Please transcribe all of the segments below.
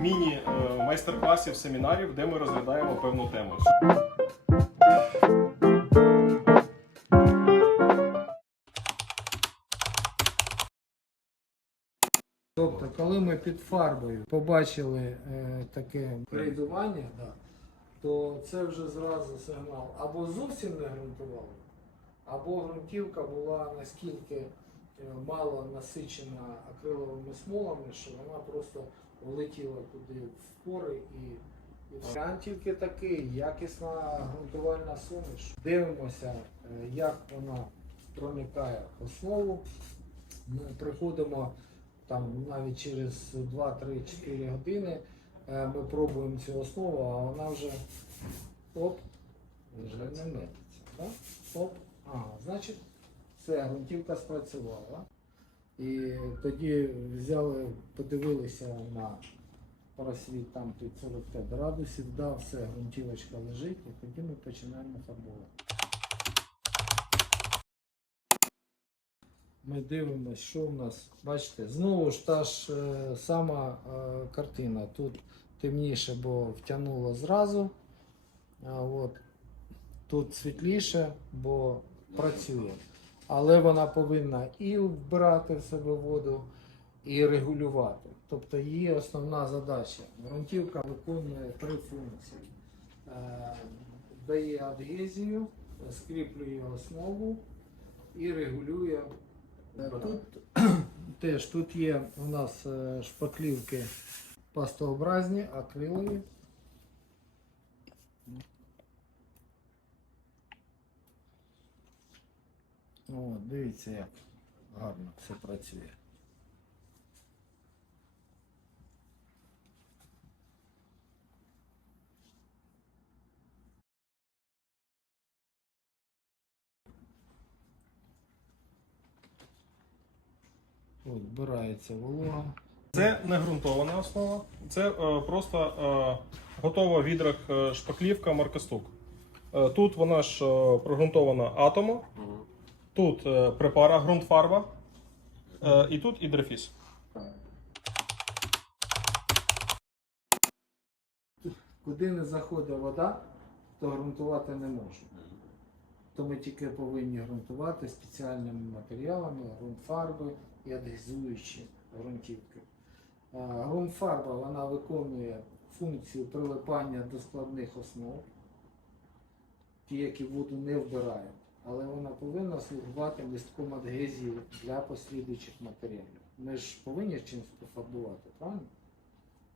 міні-майстер-класів, семінарів, де ми розглядаємо певну тему. Тобто, коли ми під фарбою побачили е, таке грейдування, да, то це вже зразу сигнал або зовсім не ґрунтували, або ґрунтівка була наскільки е, мало насичена акриловими смолами, що вона просто влетіла туди в пори і. Варіант тільки такий, якісна ґрунтувальна суміш. Дивимося, е, як вона проникає в основу. Ми приходимо там навіть через 2-3-4 години е, ми пробуємо цю основу, а вона вже оп, вже не метиться. Да? Оп, ага, значить, все, ґрунтівка спрацювала. І тоді взяли, подивилися на просвіт там під 45 градусів, да, все, ґрунтівочка лежить, і тоді ми починаємо фарбувати. Ми дивимося, що в нас. Бачите, знову ж та ж е, сама е, картина. Тут темніше, бо втягнуло зразу. А от. Тут світліше, бо працює. Але вона повинна і вбирати в себе воду, і регулювати. Тобто її основна задача. Грунтівка виконує три функції. Е, Дає адгезію, скріплює основу і регулює Тут теж тут є у нас е, шпаклівки пастообразні, акрилові. О, дивіться, як гарно все працює. От, вбирається волога. Це не ґрунтована основа, це е, просто е, готова відрах е, шпаклівка маркастук. Е, тут вона ж е, прогрунтована атомом, тут е, препара ґрунтфарба, е, і тут ідрефіс. Куди не заходить вода, то ґрунтувати не можна. То ми тільки повинні ґрунтувати спеціальними матеріалами, ґрунтфарби і адгезуючі ґрунтівки. Е, Ґрунтфарба вона виконує функцію прилипання до складних основ, ті, які воду не вбирають, але вона повинна слугувати містком адгезії для послідуючих матеріалів. Ми ж повинні чимось пофарбувати, правильно?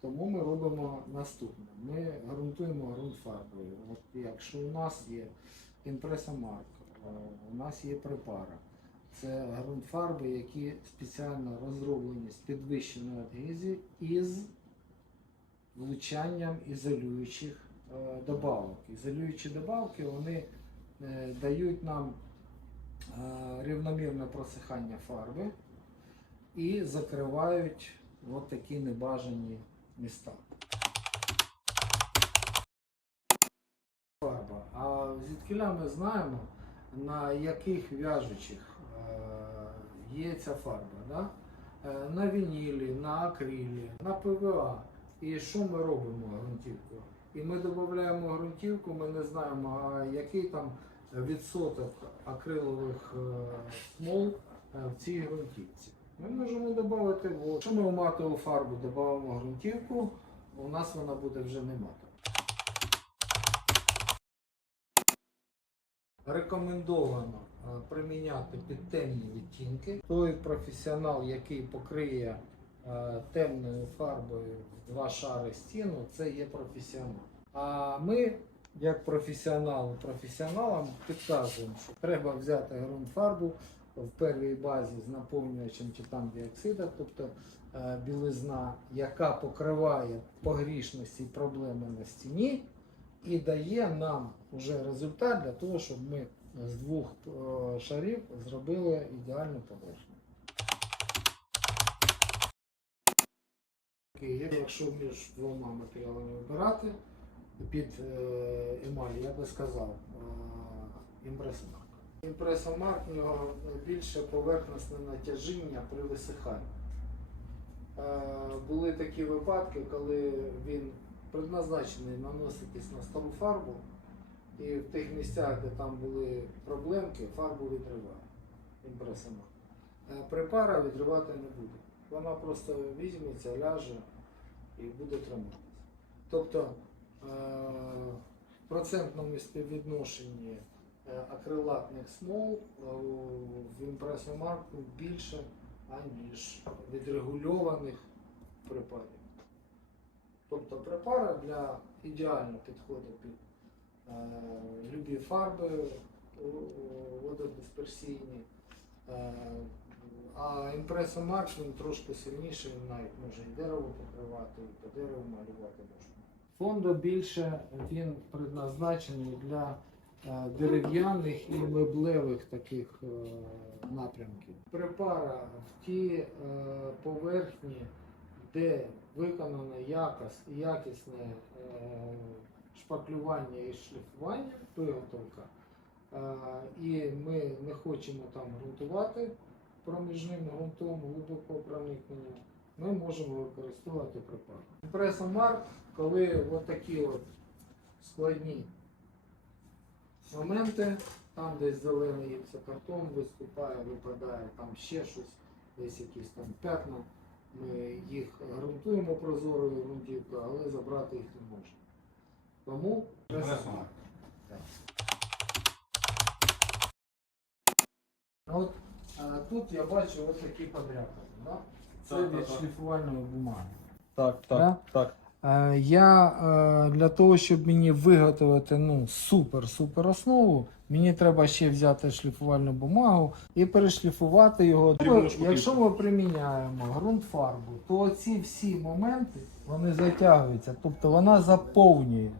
Тому ми робимо наступне. Ми ґрунтуємо ґрунтфарбою. От якщо у нас є імпресомарк, е, у нас є препара. Це ґрунтфарби, які спеціально розроблені з підвищеною адгезією із влучанням ізолюючих е, добавок. Ізолюючі добавки вони дають нам е, рівномірне просихання фарби і закривають от такі небажані міста. Фарба. А звідкиля ми знаємо, на яких в'яжучих е, є ця фарба. Да? Е, На вінілі, на акрилі, на ПВА. І що ми робимо ґрунтівкою? І ми додаємо ґрунтівку, ми не знаємо, який там відсоток акрилових е, смол е, в цій ґрунтівці. Ми можемо додати воду. Якщо ми в матову фарбу додамо ґрунтівку, у нас вона буде вже не матова. Рекомендовано е, приміняти під темні відтінки. Той професіонал, який покриє темною фарбою два шари стіну, це є професіонал. А ми, як професіонали, професіоналам підказуємо, що треба взяти ґрунтфарбу в первій базі з наповнювачем титан-діоксида, тобто е, білизна, яка покриває погрішності і проблеми на стіні і дає нам вже результат для того, щоб ми з двох е, шарів зробили ідеальну поверхню. Якщо між двома матеріалами вибирати під е, емаль, я би сказав е, імпресомарк. Імпресомарк у нього більше поверхностне натяжіння при висиханні. були такі випадки, коли він предназначений наноситись на стару фарбу, і в тих місцях, де там були проблемки, фарбу відриває імпресома. Е, Припара відривати не буде. Вона просто візьметься, ляже і буде триматися. Тобто е, в процентному співвідношенні е, акрилатних смол е, в імпресомарку більше, аніж відрегульованих препарів. Тобто препара для ідеально підходить під е, любі фарби вододисперсійні. Е, а імпресомарк він трошки сильніший, навіть може і дерево покривати, і по дереву малювати можна. Фондо більше він предназначений для е, дерев'яних і меблевих таких е, напрямків. Препара в ті е, поверхні, де виконане якось, якісне шпаклювання і шліфування, виготовка, і ми не хочемо там ґрунтувати проміжним ґрунтом глибокого проникнення, ми можемо використовувати препарат. Пресомарк, коли от такі от складні моменти, там десь зелений гіпсокартон виступає, випадає, там ще щось, десь якісь там п'ятна. Ми їх ґрунтуємо прозорою ґрунтівкою, але забрати їх не можемо. Тому Пресомарк. Так. От а, тут я бачу ось такі подряпини. Да? Це Так, від шліфувальної бумаги. Так, так, Да? так. Е, Я е, для того, щоб мені виготовити ну, супер-супер основу, мені треба ще взяти шліфувальну бумагу і перешліфувати його. Ну, шпаклівку. Якщо ми приміняємо ґрунт фарбу, то ці всі моменти вони затягуються, тобто вона заповнює.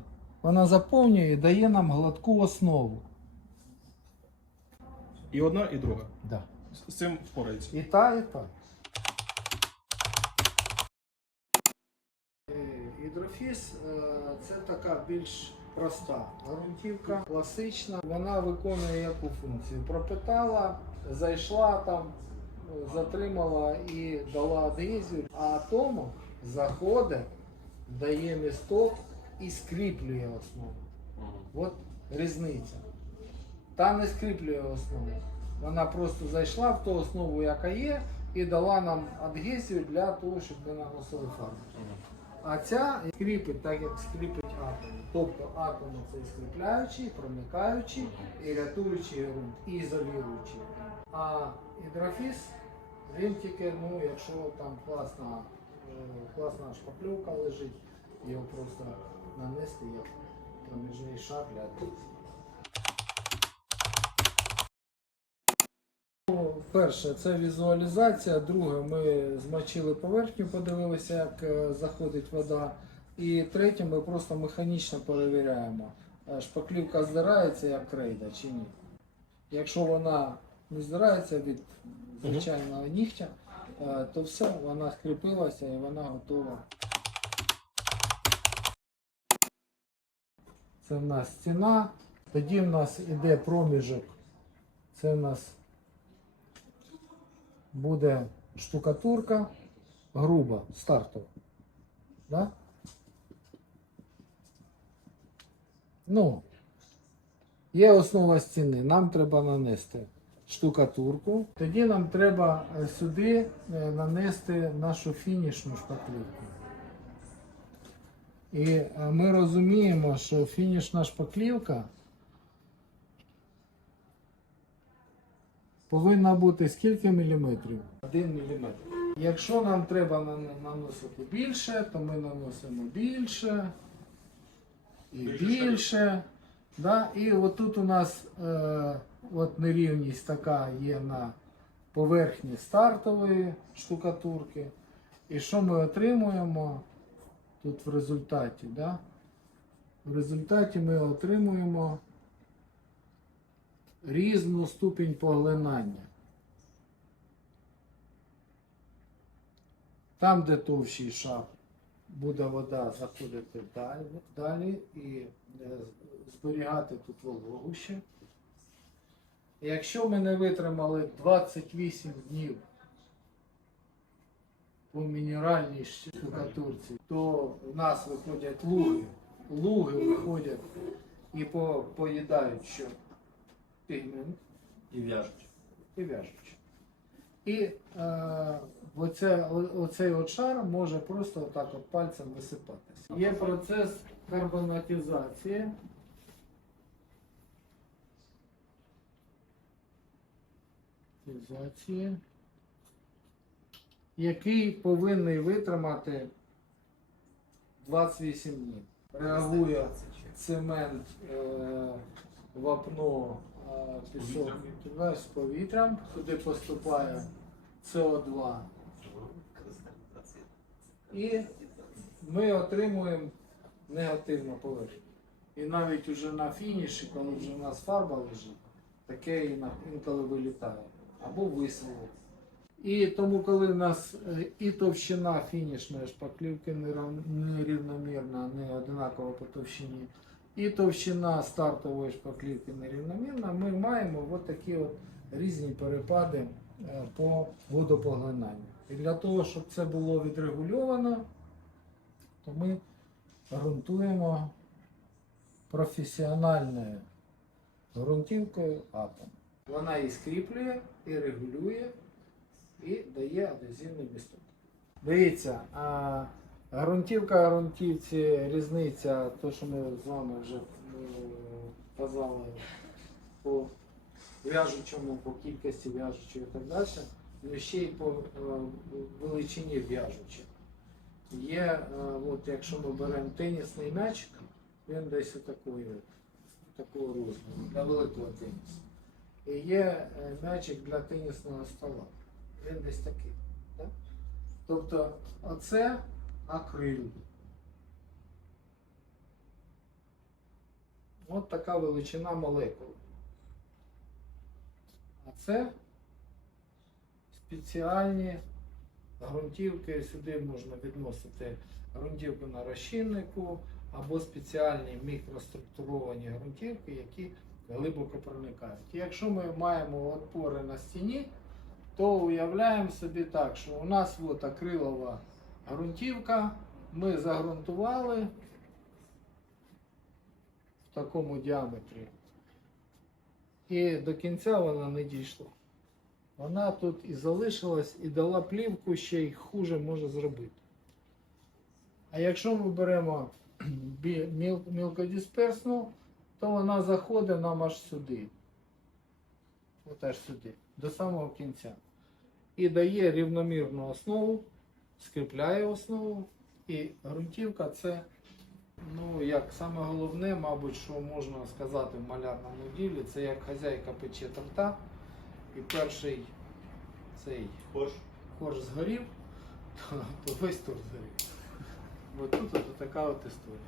Вона заповнює і дає нам гладку основу. І одна, і друга. Да. З- З цим впорається. І та, і та. Е, Гідрофіз е, це така більш проста ґрунтівка, класична. Вона виконує яку функцію? Пропитала, зайшла там, затримала і дала адгезію, а тому заходить, дає місток і скріплює основу. От різниця. Та не скріплює основу. Вона просто зайшла в ту основу, яка є, і дала нам адгезію для того, щоб ми наносили фарбу. А ця скріпить так, як скріпить атом. Тобто атоми це скріпляючий, проникаючий і рятуючий ґрунт, і ізолюючий. А гідрофіз, він тільки, ну, якщо там класна, е, класна шпакльовка лежить, його просто нанести як проміжний шар для адгезії. Ну, Перше, це візуалізація. Друге, ми змочили поверхню, подивилися, як е, заходить вода. І третє, ми просто механічно перевіряємо, е, шпаклівка здирається як крейда чи ні. Якщо вона не здирається від звичайного нігтя, е, то все, вона скріпилася і вона готова. Це в нас стіна. Тоді в нас іде проміжок. Це в нас буде штукатурка груба, стартова. Да? Ну, є основа стіни, нам треба нанести штукатурку. Тоді нам треба е, сюди е, нанести нашу фінішну шпаклівку. І е, ми розуміємо, що фінішна шпаклівка повинна бути скільки міліметрів? Один міліметр. Якщо нам треба наносити більше, то ми наносимо більше і Більше більше. Да? І отут у нас е, от нерівність така є на поверхні стартової штукатурки. І що ми отримуємо тут в результаті? Да? В результаті ми отримуємо різну ступінь поглинання. Там, де товщий шар, буде вода заходити далі, далі і е, зберігати тут вологу ще. Якщо ми не витримали 28 днів по мінеральній штукатурці, то в нас виходять луги. Луги виходять і по, поїдають що? Пігмент І в'яжуть. і в'яжуть. І е, оце, оцей от шар може просто отак от пальцем висипатися. Є процес карбонатизації. Карбонатизації, який повинен витримати 28 днів. Реагує цемент, е, вапно, пісок туди з повітрям, туди поступає СО2. І ми отримуємо негативну поверхню. І навіть уже на фініші, коли вже у нас фарба лежить, таке і інколи вилітає або висилить. І тому, коли в нас е, і товщина фінішної шпаклівки нерівномірна, не одинакова по товщині, і товщина стартової шпаклівки нерівномірна, ми маємо от такі от різні перепади е, по водопоглинанню. І для того, щоб це було відрегульовано, то ми ґрунтуємо професіональною ґрунтівкою атом. Вона і скріплює, і регулює, і дає адезивний місток. Дивіться, а ґрунтівка ґрунтівці різниця, то що ми з вами вже е, казали по в'яжучому, по кількості в'яжучого і так далі, ну ще й по е, величині в'яжучих. Є, е, от якщо ми беремо тенісний м'ячик, він десь отакої, такого розміру, для великого тенісу. І є м'ячик для тенісного стола. Він десь такий. Так? Тобто оце акрил. От така величина молекул. А це спеціальні ґрунтівки. Сюди можна відносити ґрунтівку на розчиннику або спеціальні мікроструктуровані ґрунтівки, які глибоко проникають. Якщо ми маємо отпори на стіні, то уявляємо собі так, що у нас от акрилова ґрунтівка, ми загрунтували в такому діаметрі. І до кінця вона не дійшла. Вона тут і залишилась, і дала плівку, ще й хуже може зробити. А якщо ми беремо мілкодисперсну, то вона заходить нам аж сюди. От сюди, до самого кінця. І дає рівномірну основу, скріпляє основу. І ґрунтівка це, ну, як саме головне, мабуть, що можна сказати в малярному ділі, це як хазяйка пече торта. І перший цей корж, корж згорів, то, то весь торт згорів. Бо тут от така от історія.